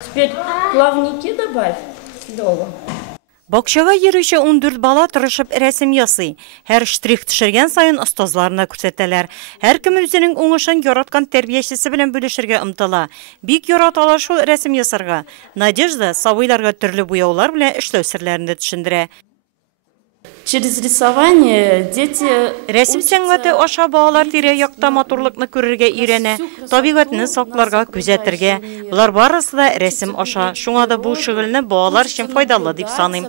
Теперь плавники добавь, Лёва. Бакчага йөрүче 14 бала тырышып рәсем ясый. Һәр штрих төшергән сайын остазларына күрсәтәләр. Һәркем үзенең уңышын яраткан тәрбиячесе белән бүлешергә омтыла. Бик яраталар шул рәсем ясарга. Надежда сабыйларга төрле буяулар белән эшләү серләрен төшендерә. Через рисование дети Рәсем сәнгате аша балалар тирә-якта матурлыкны күрергә өйрәнә, табигатьне сакларга, күзәтергә. Булар барысы да рәсем аша. Шуңа да бу шөгыльне балалар өчен файдалы дип саныйм.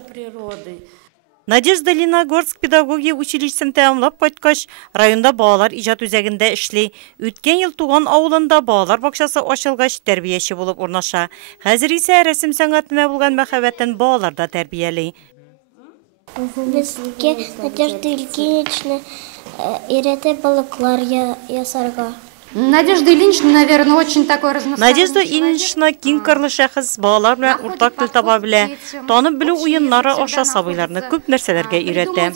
Надежда Леногорск педагогия училищесын тәмамлап кайткач, районда балалар иҗат үзәгендә эшли. Үткән ел туган авылында балалар бакчасы ачылгач тәрбияче булып урнаша. Хәзер исә рәсем сәнгатенә булган мәхәббәтен балаларда тәрбияли. Безгә Надежда Ильинична өйрәтә балыклар ясарга. Надежда Ильинична, наверное, очень такой разносторонний. Надежда Ильинична киң кырлы шәхес, балалар белән уртак тел таба белә. Танып белү уеннары аша сабыйларны күп нәрсәләргә өйрәтә.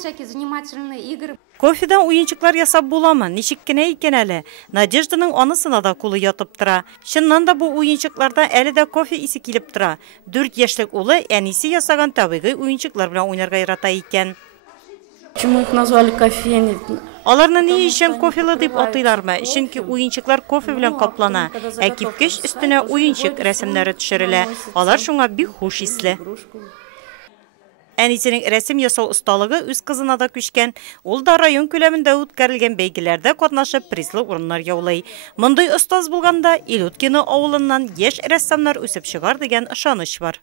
Кофедан уенчыклар ясап буламы? Ничек кенә икән әле? Надежданың анысына да кулы ятып тора. Чыннан да бу уенчыкларда әле дә кофе исе килеп тора. 4 яшьлек улы әнисе ясаган табигый уенчыклар белән уйнарга ярата икән. Почему их назвали кофейни? Аларны ни өчен кофелы дип атыйлармы? Чөнки уенчыклар кофе белән каплана, ә кипкеч өстенә уенчык рәсемнәре төшерелә. Алар шуңа бик хуш исле. Әнисенең рәсем ясау осталыгы үз кызына да күчкән. Ул да район күләмендә үткәрелгән бәйгеләрдә катнашып призлы урыннар яулый. Мондый остаз булганда Илюткино авылыннан яшь рәссамнар үсеп чыгар дигән ышаныч бар.